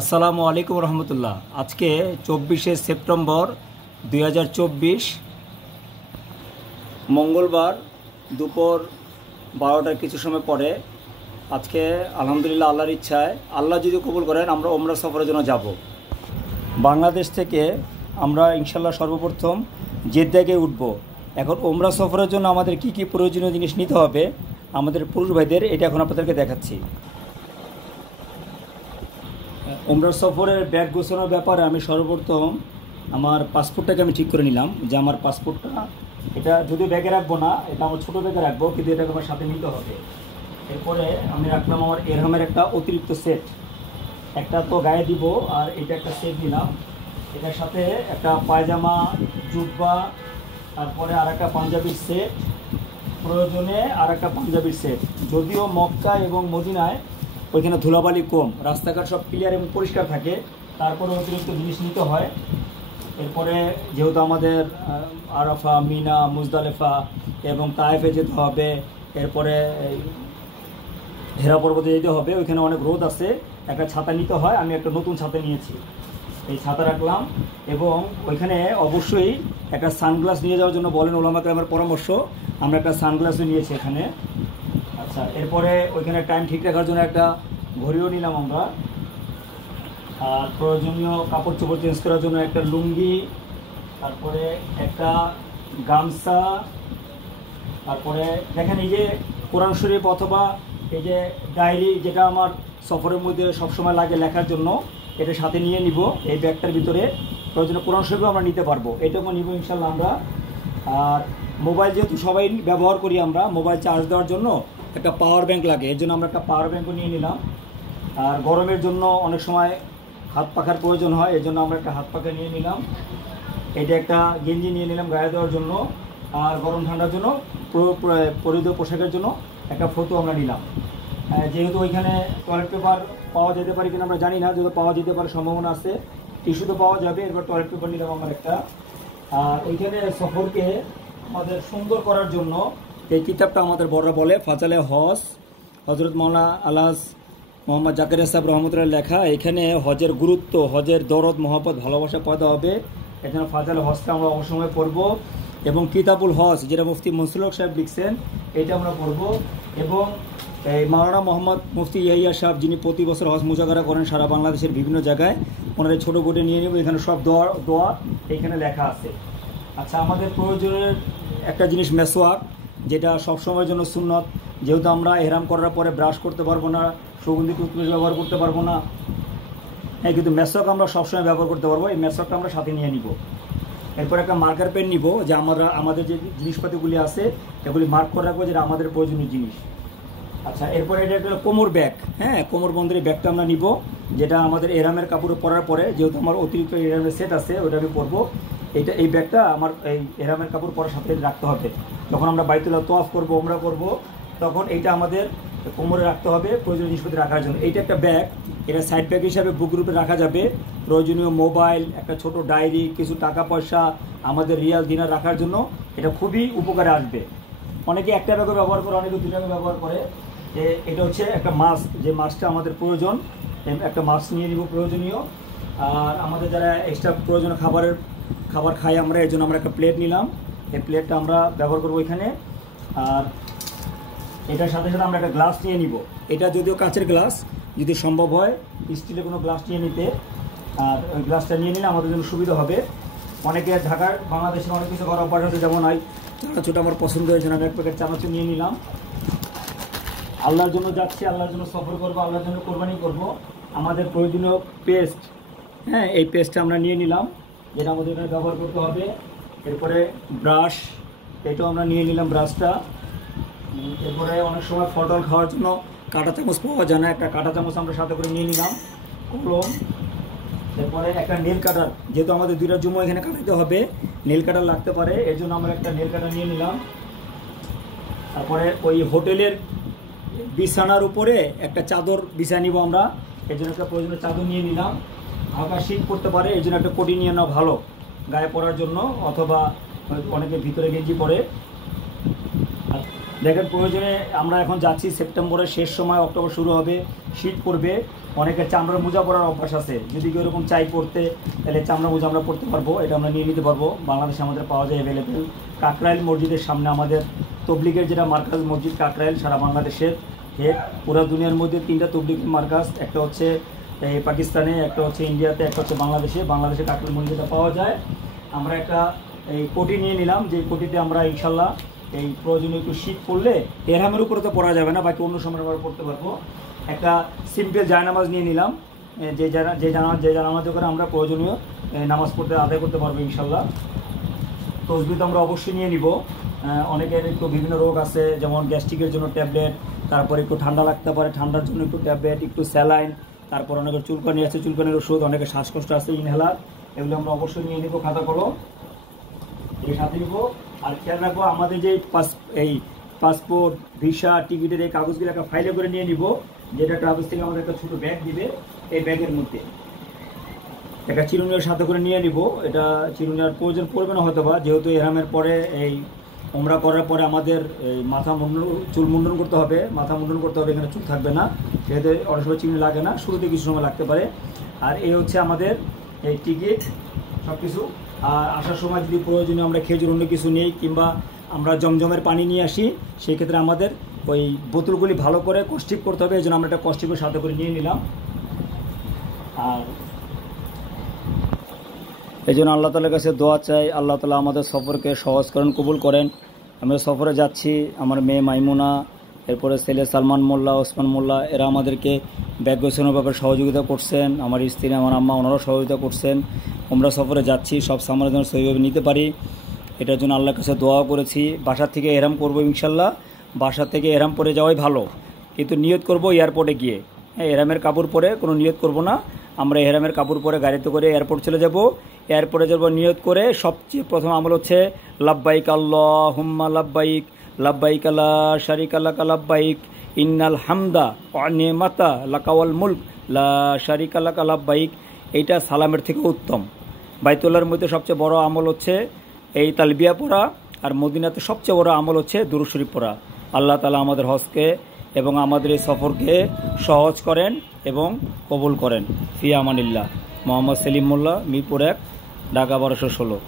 আসসালামু আলাইকুম রহমতুল্লাহ। আজকে 24শে সেপ্টেম্বর 2024 মঙ্গলবার দুপুর 12টার কিছু সময় পরে। আজকে আলহামদুলিল্লাহ আল্লাহর ইচ্ছায়, আল্লাহ যদি কবুল করেন, আমরা ওমরা সফরের জন্য যাব। বাংলাদেশ থেকে আমরা ইনশাল্লাহ সর্বপ্রথম জেদ্দায় উঠব। এখন ওমরা সফরের জন্য আমাদের কি কি প্রয়োজনীয় জিনিস নিতে হবে আমাদের পুরুষ ভাইদের, এটা এখন আপনাদেরকে দেখাচ্ছি। ওমরা সফরের ব্যাগ গোছানোর ব্যাপারে আমি সর্বপ্রথম আমার পাসপোর্টটাকে আমি ঠিক করে নিলাম যে আমার পাসপোর্টটা, এটা যদিও ব্যাগে রাখবো না, এটা আমার ছোটো ব্যাগে রাখবো, কিন্তু এটাকে আমার সাথে নিতে হবে। এরপরে আমি রাখলাম আমার এরহামের একটা অতিরিক্ত সেট, একটা তো গায়ে দিব, আর এটা একটা সেট নিলাম। এটার সাথে একটা পায়জামা, জুব্বা, তারপরে আর একটা পাঞ্জাবির সেট, প্রয়োজনে আর একটা পাঞ্জাবির সেট। যদিও মক্কা এবং মদিনায় ওইখানে ধুলাবালি কম, রাস্তাঘাট সব ক্লিয়ার এবং পরিষ্কার থাকে, তারপরে অতিরিক্ত জিনিস নিতে হয়। এরপরে যেহেতু আমাদের আরাফা, মিনা, মুজদালেফা এবং তায়েফে যেতে হবে, এরপরে হেরা পর্বতে যেতে হবে, ওইখানে অনেক রোদ আছে, একটা ছাতা নিতে হয়। আমি একটা নতুন ছাতা নিয়েছি, এই ছাতা রাখলাম। এবং ওইখানে অবশ্যই একটা সানগ্লাস নিয়ে যাওয়ার জন্য বলেন ওলামা কেরামের পরামর্শ, আমরা একটা সানগ্লাসও নিয়েছি এখানে। আচ্ছা, এরপরে ওইখানে টাইম ঠিক রাখার জন্য একটা ঘড়িও নিলাম আমরা। আর প্রয়োজনীয় কাপড় চোপড় চেঞ্জ করার জন্য একটা লুঙ্গি, তারপরে একটা গামছা, তারপরে দেখেন এই যে কোরআন শরীফ অথবা এই যে ডায়েরি, যেটা আমার সফরের মধ্যে সবসময় লাগে লেখার জন্য, এটা সাথে নিয়ে নিব এই ব্যাগটার ভিতরে। প্রয়োজনে কোরআন শরীফও আমরা নিতে পারবো, এটাও নিব ইনশাল্লাহ আমরা। আর মোবাইল যেহেতু সবাই ব্যবহার করি, আমরা মোবাইল চার্জ দেওয়ার জন্য একটা পাওয়ার ব্যাংক লাগে, এর জন্য আমরা একটা পাওয়ার ব্যাংকও নিয়ে নিলাম। আর গরমের জন্য অনেক সময় হাত পাখার প্রয়োজন হয়, এর জন্য আমরা একটা হাত পাখা নিয়ে নিলাম। এটা একটা গেঞ্জি নিয়ে নিলাম গায়ে দেওয়ার জন্য। আর গরম ঠান্ডার জন্য পরিধেয় পোশাকের জন্য একটা ফটো আমরা নিলাম। যেহেতু ওইখানে টয়লেট পেপার পাওয়া যেতে পারে কিনা আমরা জানি না, যেহেতু পাওয়া যেতে পারে সম্ভাবনা আছে, টিস্যু তো পাওয়া যাবে, এরপর টয়লেট পেপার নিলাম আমার একটা। আর ওইখানে সফরকে আমাদের সুন্দর করার জন্য এই কিতাবটা আমাদের বড়রা বলে ফাজালে হজ, হজরত মাওলানা আলহাজ মোহাম্মদ জাকারিয়া সাহেব রহমতুল্লাহ লেখা। এখানে হজের গুরুত্ব, হজের দরদ, মহব্বত, ভালোবাসা পয়দা হবে। এখানে ফাজালে হজটা আমরা অবসময় পড়ব, এবং কিতাবুল হজ যেটা মুফতি মনসুর হক সাহেব লিখছেন, এটা আমরা পড়ব। এবং এই মাওলানা মোহাম্মদ মুফতি ইয়াহিয়া সাহেব, যিনি প্রতি বছর হজ মুজাকারা করেন সারা বাংলাদেশের বিভিন্ন জায়গায়, ওনার এই ছোটো গোটে নিয়ে নেব। এখানে সব দোয়া এখানে লেখা আছে। আচ্ছা, আমাদের প্রয়োজনের একটা জিনিস মেসওয়াক, যেটা সবসময়ের জন্য সুন্নত। যেহেতু আমরা এহরাম করার পরে ব্রাশ করতে পারবো না, সুগন্ধি টুথপেস্ট ব্যবহার করতে পারবো না, হ্যাঁ, কিন্তু মেসওয়াক আমরা সবসময় ব্যবহার করতে পারবো। এই মেসওয়াকটা আমরা সাথে নিয়ে নিব। এরপর একটা মার্কার পেন নিব, যে আমাদের যে জিনিসপাতিগুলি আছে এগুলি মার্ক করে রাখবো, যেটা আমাদের প্রয়োজনীয় জিনিস। আচ্ছা, এরপরে এটা একটা কোমর ব্যাগ, হ্যাঁ, কোমর বন্ধের ব্যাগটা আমরা নিব, যেটা আমাদের এহরামের কাপড় পরার পরে, যেহেতু আমার অতিরিক্ত এহরামের সেট আছে, ওটা আমি পরবো। এই ব্যাগটা আমার এই এহরামের কাপড় পরার সাথে রাখতে হবে। যখন আমরা বাইতুল্লাহ তোয়াফ করবো, ওমরা করব, তখন এইটা আমাদের কোমরে রাখতে হবে প্রয়োজনীয় জিনিসপত্র রাখার জন্য। এইটা একটা ব্যাগ, এটা সাইড ব্যাগ হিসাবে বুক গ্রুপে রাখা যাবে। প্রয়োজনীয় মোবাইল, একটা ছোট ডায়েরি, কিছু টাকা পয়সা, আমাদের রিয়াল দিনার রাখার জন্য এটা খুবই উপকারে আসবে। অনেকে একটা ব্যাগও ব্যবহার করে, অনেকে দুই ব্যাগও ব্যবহার করে। এটা হচ্ছে একটা মাস্ক, যে মাস্কটা আমাদের প্রয়োজন, একটা মাস্ক নিয়ে নিব প্রয়োজনীয়। আর আমাদের যারা এক্সট্রা প্রয়োজনীয় খাবার খাই আমরা, এর জন্য আমরা একটা প্লেট নিলাম, এই প্লেটটা আমরা ব্যবহার করবো এখানে। আর এটার সাথে সাথে আমরা একটা গ্লাস নিয়ে নিব। এটা যদিও কাচের গ্লাস, যদি সম্ভব হয় স্টিলের কোনো গ্লাস নিয়ে নিতে। আর ওই গ্লাসটা নিয়ে নিলে আমাদের জন্য সুবিধা হবে। অনেকে বাংলাদেশের অনেক কিছু করার অভ্যাস আছে, যেমন চানাচুর আমার পছন্দ হয়েছে, আমি এক প্যাকেট চানাচুর নিয়ে নিলাম। আল্লাহর জন্য যাচ্ছি, আল্লাহর জন্য সফর করবো, আল্লাহর জন্য কোরবানি করব। আমাদের প্রয়োজনীয় পেস্ট, হ্যাঁ, এই পেস্টটা আমরা নিয়ে নিলাম, যেটা আমাদের এখানে ব্যবহার করতে হবে। এরপরে ব্রাশ, এটাও আমরা নিয়ে নিলাম ব্রাশটা। এরপরে অনেক সময় ফটল খাওয়ার জন্য কাঁটা চামচ পাওয়া যায় না, একটা কাঁটা চামচ আমরা সাথে করে নিয়ে নিলাম। কলম, এরপরে একটা নেল কাটার, যেহেতু আমাদের দুইটা জুমো এখানে কাটাতে হবে, নেল কাটার লাগতে পারে, এর জন্য আমরা একটা নেল কাটার নিয়ে নিলাম। তারপরে ওই হোটেলের বিছানার উপরে একটা চাদর বিছানা নিব আমরা, এর জন্য একটা প্রয়োজনীয় চাদর নিয়ে নিলাম। হালকা শীত পড়তে পারে, এর জন্য একটা কোটি নিয়ে নেওয়া ভালো গায়ে পরার জন্য, অথবা অনেকে ভিতরে গেঞ্জি পরে। দেখেন প্রয়োজনে আমরা এখন যাচ্ছি সেপ্টেম্বরের শেষ সময়, অক্টোবর শুরু হবে, শীত পড়বে, অনেকের চামড়ার মোজা পরার অভ্যাস আছে, যদি কেউ এরকম চাই পড়তে তাহলে চামড়া মোজা আমরা পড়তে পারবো, এটা আমরা নিয়ে নিতে পারবো, বাংলাদেশে আমাদের পাওয়া যায় অ্যাভেলেবেল। কাকরাইল মসজিদের সামনে আমাদের তবলিগের যেটা মার্কাজ মসজিদ কাকরাইল, সারা বাংলাদেশের হেড, পুরো দুনিয়ার মধ্যে 3টা তবলিগের মার্কাজ, একটা হচ্ছে এই পাকিস্তানে, একটা হচ্ছে ইন্ডিয়াতে, একটা হচ্ছে বাংলাদেশে। বাংলাদেশে কাকরাইল মসজিদটা পাওয়া যায়। আমরা একটা এই কোটি নিয়ে নিলাম, যে কোটিতে আমরা ইনশাল্লাহ এই প্রয়োজনীয় একটু শীত পড়লে এরহামের উপরে তো পড়া যাবে না, বাকি অন্য সময় আমরা পড়তে পারবো। একটা সিম্পল জায়নামাজ নিয়ে নিলাম, যে জানামাজ করে আমরা প্রয়োজনীয় নামাজ পড়তে আদায় করতে পারবো ইনশাল্লাহ। তসবিহ আমরা অবশ্যই নিয়ে নিব। অনেকের একটু বিভিন্ন রোগ আছে, যেমন গ্যাস্ট্রিকের জন্য ট্যাবলেট, তারপর একটু ঠান্ডা লাগতে পারে, ঠান্ডার জন্য একটু ট্যাবলেট, একটু স্যালাইন, তারপর অনেকের চুলকানি আছে, চুলকানির ওষুধ, অনেকের শ্বাসকষ্ট আছে, ইনহেলার, এগুলো আমরা অবশ্যই নিয়ে নিব, খাতা কলম এই সাথে নিব। আর খেয়াল রাখবো আমাদের যে এই পাসপোর্ট, ভিসা, টিকিটের এই কাগজগুলো একটা ফাইলে করে নিয়ে নিব, যেটা ট্রাভেলস থেকে আমাদের একটা ছোটো ব্যাগ দিবে, এই ব্যাগের মধ্যে একটা চিরুনির সাথে করে নিয়ে নিব। এটা চিরুনির প্রয়োজন পড়বে না হয়তো বা, যেহেতু এহরামের পরে এই ওমরা করার পরে আমাদের এই চুল মুন্ডন করতে হবে, মাথা মুন্ডন করতে হবে, এখানে চুল থাকবে না, সেহেতু অনেক সময় চিরুনি লাগে না, শুরুতে কিছু সময় লাগতে পারে। আর এই হচ্ছে আমাদের এই টিকিট সব কিছু। আর আসার সময় যদি প্রয়োজনীয় আমরা খেজুর অন্য কিছু নেই, কিংবা আমরা জমজমের পানি নিয়ে আসি, সেই ক্ষেত্রে আমাদের ওই বোতলগুলি ভালো করে কস্টিপ করতে হবে, এই জন্য আমরা একটা কস্টিপের সাথে করে নিয়ে নিলাম। আর এই জন্য আল্লাহ তাআলার কাছে দোয়া চাই, আল্লাহ তাআলা আমাদের সফরকে সহজ করেন, কবুল করেন। আমরা সফরে যাচ্ছি, আমার মেয়ে মাইমুনা, এরপরে ছেলে সালমান মোল্লা, ওসমান মোল্লা, এরা আমাদেরকে ব্যাগ গোছানোর ব্যাপারে সহযোগিতা করছেন, আমার স্ত্রী, আমার আম্মা, ওনারাও সহযোগিতা করছেন। আমরা সফরে যাচ্ছি, সব সামান যেন সহিভাবে নিতে পারি, এটার জন্য আল্লাহর কাছে দোয়া করেছি। বাসা থেকে এহরাম করবো ইনশাল্লাহ, বাসা থেকে এহরাম পরে যাওয়াই ভালো, কিন্তু নিয়ত করব এয়ারপোর্টে গিয়ে। হ্যাঁ, এহরামের কাপড় পরে কোনো নিয়ত করব না, আমরা এহরামের কাপড় পরে গাড়িতে করে এয়ারপোর্ট চলে যাব। এয়ারপোর্টে যাব নিয়ত করে, সবচেয়ে প্রথম আমল হচ্ছে লাব্বাইক আল্লাহুম্মা লাব্বাইক, লাব্বাইক লা শারিকা লাকা লাব্বাইক, ইন্নাল হামদা ওয়া নিমাতা লাকা ওয়াল মুলক লা শারিকা লাকা লাব্বাইক। এইটা সালামের থেকে উত্তম। বাইতুল্লাহর মধ্যে সবচেয়ে বড় আমল হচ্ছে এই তালবিয়া পড়া, আর মদিনাতে সবচেয়ে বড় আমল হচ্ছে দুরূদ শরীফ পড়া। আল্লাহ তাআলা আমাদের হজকে এবং আমাদের এই সফরকে সহজ করেন এবং কবুল করেন। ফি আমানিল্লাহ। মোহাম্মদ সেলিম মোল্লা, মিরপুর 1, ঢাকা 1216।